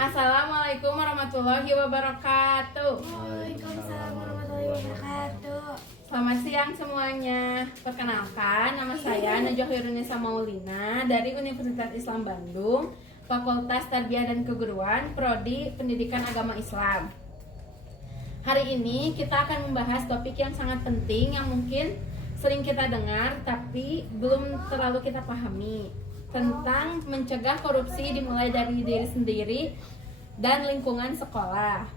Assalamualaikum warahmatullahi wabarakatuh. Waalaikumsalam warahmatullahi wabarakatuh. Selamat siang semuanya. Perkenalkan, nama saya Najwa Khairunnisa Maulina dari Universitas Islam Bandung, Fakultas Tarbiyah dan Keguruan, Prodi Pendidikan Agama Islam. Hari ini kita akan membahas topik yang sangat penting yang mungkin sering kita dengar tapi belum terlalu kita pahami, tentang mencegah korupsi dimulai dari diri sendiri dan lingkungan sekolah.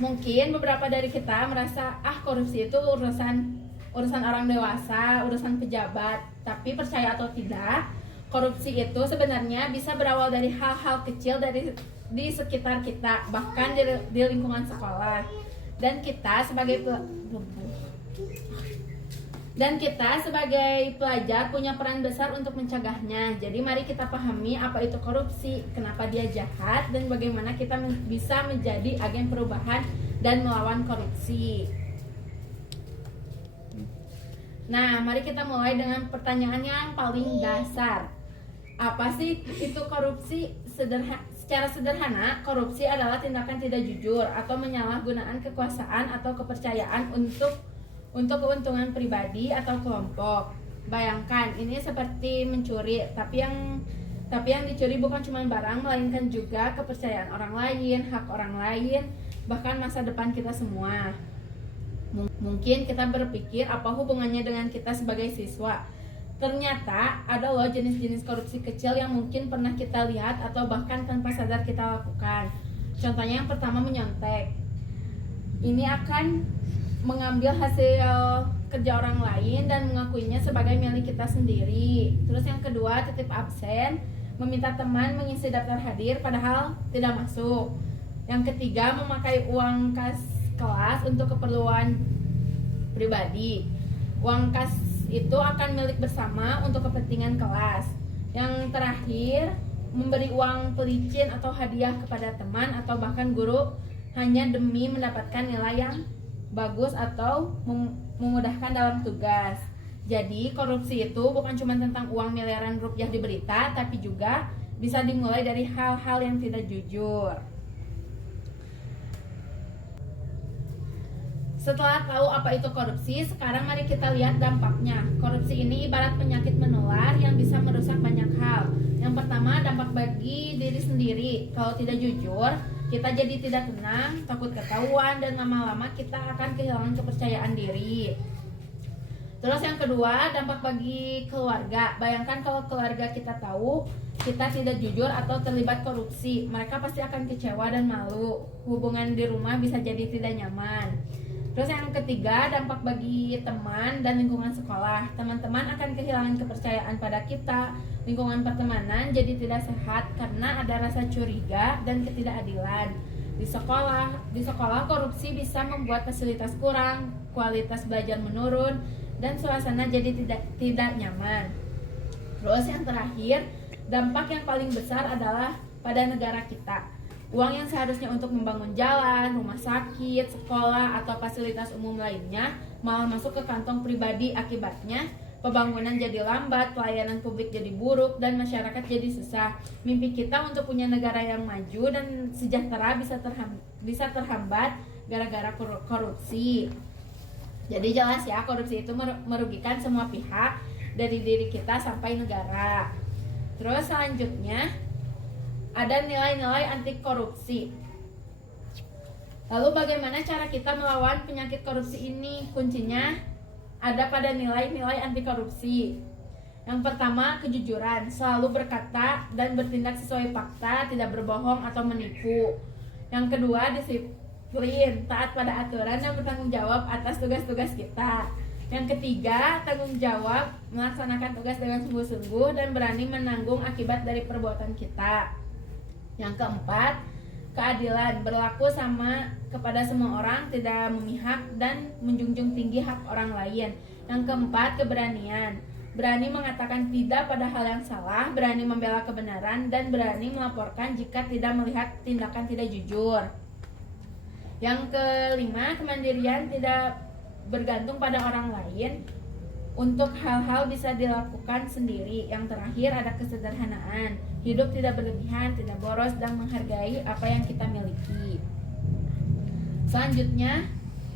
Mungkin beberapa dari kita merasa korupsi itu urusan orang dewasa, urusan pejabat. Tapi percaya atau tidak, korupsi itu sebenarnya bisa berawal dari hal-hal kecil di sekitar kita, bahkan di lingkungan sekolah. Dan kita sebagai pelajar punya peran besar untuk mencegahnya. Jadi mari kita pahami apa itu korupsi, kenapa dia jahat, dan bagaimana kita bisa menjadi agen perubahan dan melawan korupsi. Nah, mari kita mulai dengan pertanyaan yang paling dasar. Apa sih itu korupsi? Secara sederhana, korupsi adalah tindakan tidak jujur atau menyalahgunaan kekuasaan atau kepercayaan untuk keuntungan pribadi atau kelompok. Bayangkan, ini seperti mencuri, tapi yang dicuri bukan cuma barang, melainkan juga kepercayaan orang lain, hak orang lain, bahkan masa depan kita semua. Mungkin kita berpikir apa hubungannya dengan kita sebagai siswa. Ternyata ada loh jenis-jenis korupsi kecil yang mungkin pernah kita lihat atau bahkan tanpa sadar kita lakukan. Contohnya yang pertama, menyontek. Ini akan mengambil hasil kerja orang lain dan mengakuinya sebagai milik kita sendiri. Terus yang kedua, titip absen, meminta teman mengisi daftar hadir padahal tidak masuk. Yang ketiga, memakai uang kas kelas untuk keperluan pribadi. Uang kas itu akan milik bersama untuk kepentingan kelas. Yang terakhir, memberi uang pelicin atau hadiah kepada teman atau bahkan guru hanya demi mendapatkan nilai yang bagus atau memudahkan dalam tugas. Jadi korupsi itu bukan cuma tentang uang miliaran rupiah di berita, tapi juga bisa dimulai dari hal-hal yang tidak jujur. Setelah tahu apa itu korupsi, sekarang mari kita lihat dampaknya. Korupsi ini ibarat penyakit menular yang bisa merusak banyak hal. Yang pertama, dampak bagi diri sendiri. Kalau tidak jujur, kita jadi tidak tenang, takut ketahuan, dan lama-lama kita akan kehilangan kepercayaan diri. Terus yang kedua, dampak bagi keluarga. Bayangkan kalau keluarga kita tahu kita tidak jujur atau terlibat korupsi, mereka pasti akan kecewa dan malu. Hubungan di rumah bisa jadi tidak nyaman. Terus yang ketiga, dampak bagi teman dan lingkungan sekolah. Teman-teman akan kehilangan kepercayaan pada kita. Lingkungan pertemanan jadi tidak sehat karena ada rasa curiga dan ketidakadilan. Di sekolah korupsi bisa membuat fasilitas kurang, kualitas belajar menurun, dan suasana jadi tidak nyaman. Terus yang terakhir, dampak yang paling besar adalah pada negara kita. Uang yang seharusnya untuk membangun jalan, rumah sakit, sekolah, atau fasilitas umum lainnya malah masuk ke kantong pribadi. Akibatnya pembangunan jadi lambat, pelayanan publik jadi buruk, dan masyarakat jadi susah. Mimpi kita untuk punya negara yang maju dan sejahtera bisa terhambat gara-gara korupsi. Jadi jelas ya, korupsi itu merugikan semua pihak, dari diri kita sampai negara. Terus selanjutnya, ada nilai-nilai anti korupsi. Lalu bagaimana cara kita melawan penyakit korupsi ini? Kuncinya ada pada nilai-nilai anti korupsi. Yang pertama, kejujuran. Selalu berkata dan bertindak sesuai fakta, tidak berbohong atau menipu. Yang kedua, disiplin. Taat pada aturan dan bertanggung jawab atas tugas-tugas kita. Yang ketiga, tanggung jawab, melaksanakan tugas dengan sungguh-sungguh dan berani menanggung akibat dari perbuatan kita. Yang keempat, keadilan, berlaku sama kepada semua orang, tidak memihak dan menjunjung tinggi hak orang lain. Yang keempat, keberanian, berani mengatakan tidak pada hal yang salah, berani membela kebenaran, dan berani melaporkan jika tidak melihat tindakan tidak jujur. Yang kelima, kemandirian, tidak bergantung pada orang lain, Untuk hal-hal bisa dilakukan sendiri. Yang terakhir ada kesederhanaan. Hidup tidak berlebihan, tidak boros, dan menghargai apa yang kita miliki. Selanjutnya,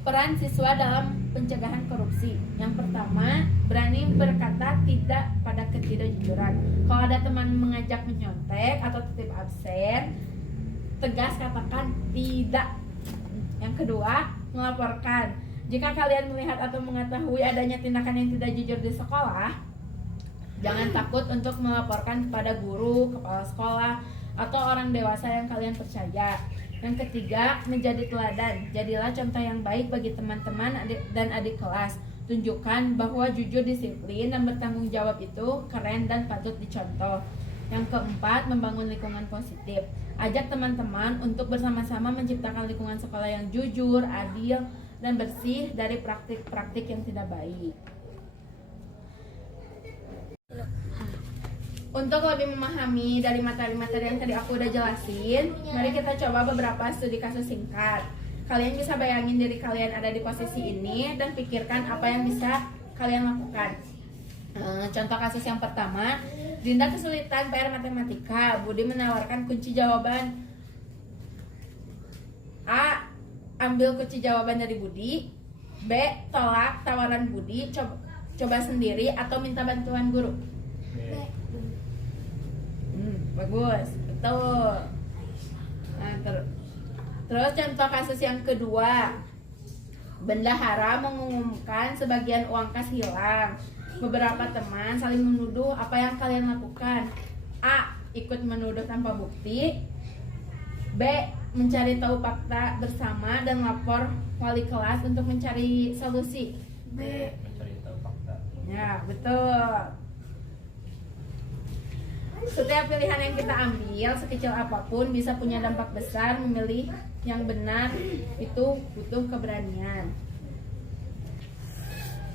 peran siswa dalam pencegahan korupsi. Yang pertama, berani berkata tidak pada ketidakjujuran. Kalau ada teman mengajak menyontek atau titip absen, tegas katakan tidak. Yang kedua, melaporkan. Jika kalian melihat atau mengetahui adanya tindakan yang tidak jujur di sekolah, jangan takut untuk melaporkan kepada guru, kepala sekolah, atau orang dewasa yang kalian percaya. Yang ketiga, menjadi teladan. Jadilah contoh yang baik bagi teman-teman dan adik kelas. Tunjukkan bahwa jujur, disiplin, dan bertanggung jawab itu keren dan patut dicontoh. Yang keempat, membangun lingkungan positif. Ajak teman-teman untuk bersama-sama menciptakan lingkungan sekolah yang jujur, adil, dan bersih dari praktik-praktik yang tidak baik. Untuk lebih memahami dari materi-materi yang tadi aku udah jelasin, mari kita coba beberapa studi kasus singkat. Kalian bisa bayangin diri kalian ada di posisi ini dan pikirkan apa yang bisa kalian lakukan. Contoh kasus yang pertama, Dinda kesulitan PR matematika. Budi menawarkan kunci jawaban. A. Ambil kunci jawaban dari Budi. B. Tolak tawaran Budi, coba sendiri atau minta bantuan guru. Bagus, betul. Nah, terus contoh kasus yang kedua, bendahara mengumumkan sebagian uang kas hilang. Beberapa teman saling menuduh. Apa yang kalian lakukan? A. Ikut menuduh tanpa bukti. B. Mencari tahu fakta bersama dan lapor wali kelas untuk mencari solusi. B. Mencari tahu fakta. Ya, betul. Setiap pilihan yang kita ambil, sekecil apapun, bisa punya dampak besar. Memilih yang benar itu butuh keberanian.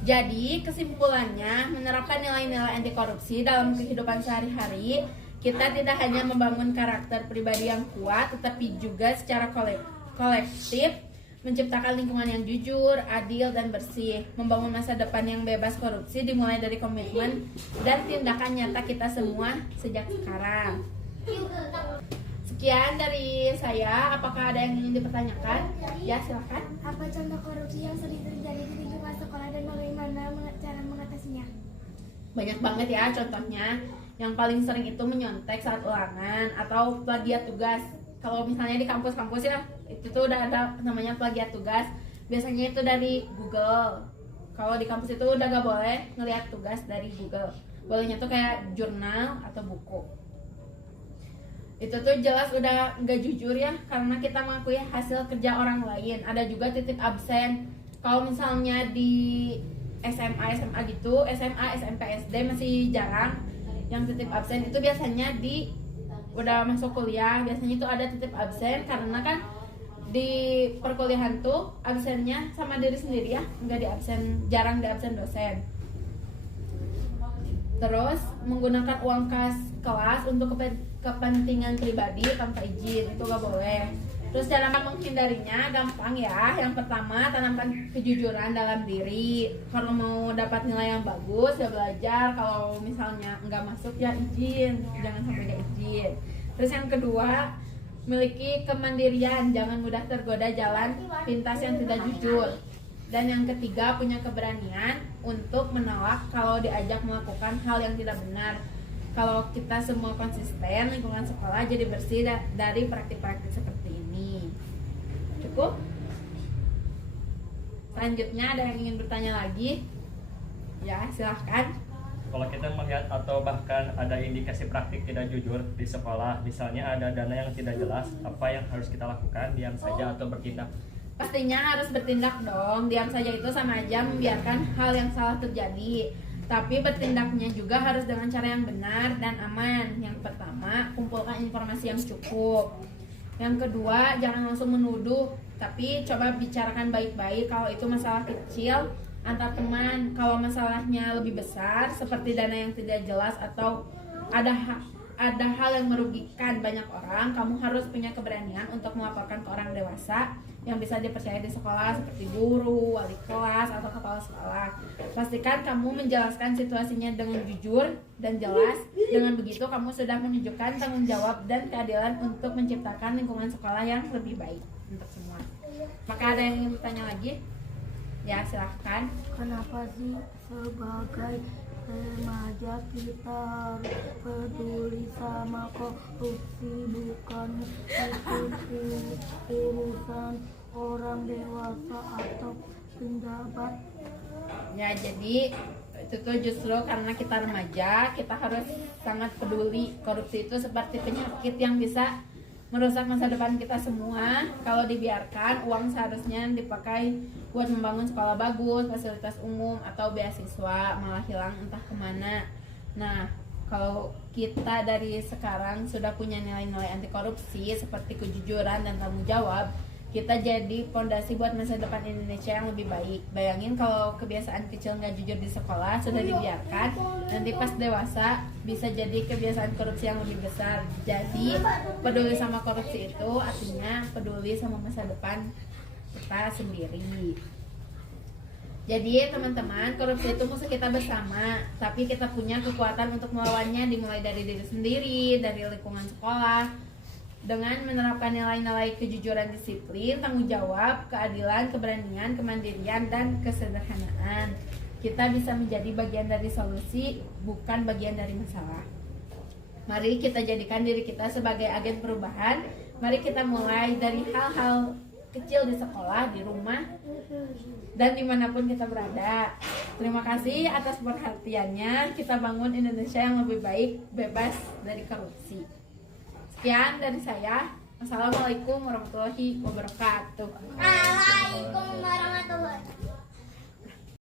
Jadi, kesimpulannya, menerapkan nilai-nilai anti korupsi dalam kehidupan sehari-hari, kita tidak hanya membangun karakter pribadi yang kuat, tetapi juga secara kolektif menciptakan lingkungan yang jujur, adil, dan bersih. Membangun masa depan yang bebas korupsi dimulai dari komitmen dan tindakan nyata kita semua sejak sekarang. Sekian dari saya. Apakah ada yang ingin dipertanyakan? Ya, silakan. Apa contoh korupsi yang sering terjadi di lingkungan sekolah dan bagaimana cara mengatasinya? Banyak banget ya contohnya. Yang paling sering itu menyontek saat ulangan atau plagiat tugas. Kalau misalnya di kampus-kampus ya, itu tuh udah ada namanya plagiat tugas. Biasanya itu dari Google. Kalau di kampus itu udah gak boleh ngelihat tugas dari Google. Bolehnya tuh kayak jurnal atau buku. Itu tuh jelas udah nggak jujur ya, karena kita mengakui hasil kerja orang lain. Ada juga titip absen. Kalau misalnya di SMA gitu, SMA, SMP, SD masih jarang yang titip absen. Itu biasanya di udah masuk kuliah, biasanya itu ada titip absen, karena kan di perkuliahan tuh absennya sama diri sendiri ya, nggak di absen, jarang di absen dosen. Terus menggunakan uang kas kelas untuk kepentingan pribadi tanpa izin, itu gak boleh. Terus cara menghindarinya gampang ya. Yang pertama, tanamkan kejujuran dalam diri. Kalau mau dapat nilai yang bagus ya belajar. Kalau misalnya nggak masuk ya izin, jangan sampai gak izin. Terus yang kedua, miliki kemandirian, jangan mudah tergoda jalan pintas yang tidak jujur. Dan yang ketiga, punya keberanian untuk menolak kalau diajak melakukan hal yang tidak benar. Kalau kita semua konsisten, lingkungan sekolah jadi bersih dari praktik-praktik seperti ini. Cukup? Selanjutnya ada yang ingin bertanya lagi? Ya, silahkan. Kalau kita melihat atau bahkan ada indikasi praktik tidak jujur di sekolah, misalnya ada dana yang tidak jelas, apa yang harus kita lakukan? Diam saja atau bertindak? Pastinya harus bertindak dong. Diam saja itu sama aja membiarkan hal yang salah terjadi. Tapi bertindaknya juga harus dengan cara yang benar dan aman. Yang pertama, kumpulkan informasi yang cukup. Yang kedua, jangan langsung menuduh, tapi coba bicarakan baik-baik. Kalau itu masalah kecil antar teman, kalau masalahnya lebih besar seperti dana yang tidak jelas atau ada hal yang merugikan banyak orang, kamu harus punya keberanian untuk melaporkan ke orang dewasa yang bisa dipercaya di sekolah seperti guru, wali kelas, atau kepala sekolah. Pastikan kamu menjelaskan situasinya dengan jujur dan jelas. Dengan begitu kamu sudah menunjukkan tanggung jawab dan keadilan untuk menciptakan lingkungan sekolah yang lebih baik untuk semua. Maka ada yang ingin bertanya lagi? Ya, silahkan. Kenapa sih sebagai remaja kita harus peduli sama korupsi, bukan itu urusan orang dewasa atau penjabat? Ya, jadi itu tuh justru karena kita remaja, kita harus sangat peduli. Korupsi itu seperti penyakit yang bisa merusak masa depan kita semua. Kalau dibiarkan, uang seharusnya dipakai buat membangun sekolah bagus, fasilitas umum, atau beasiswa, malah hilang entah kemana. Nah, kalau kita dari sekarang sudah punya nilai-nilai anti korupsi seperti kejujuran dan tanggung jawab, kita jadi pondasi buat masa depan Indonesia yang lebih baik. Bayangin kalau kebiasaan kecil nggak jujur di sekolah sudah dibiarkan, nanti pas dewasa bisa jadi kebiasaan korupsi yang lebih besar. Jadi peduli sama korupsi itu artinya peduli sama masa depan kita sendiri. Jadi teman-teman, korupsi itu musuh kita bersama, tapi kita punya kekuatan untuk melawannya, dimulai dari diri sendiri, dari lingkungan sekolah. Dengan menerapkan nilai-nilai kejujuran, disiplin, tanggung jawab, keadilan, keberanian, kemandirian, dan kesederhanaan, kita bisa menjadi bagian dari solusi, bukan bagian dari masalah. Mari kita jadikan diri kita sebagai agen perubahan. Mari kita mulai dari hal-hal kecil di sekolah, di rumah, dan dimanapun kita berada. Terima kasih atas perhatiannya. Kita bangun Indonesia yang lebih baik, bebas dari korupsi. Sekian dari saya. Assalamualaikum warahmatullahi wabarakatuh. Waalaikumsalam warahmatullahi wabarakatuh.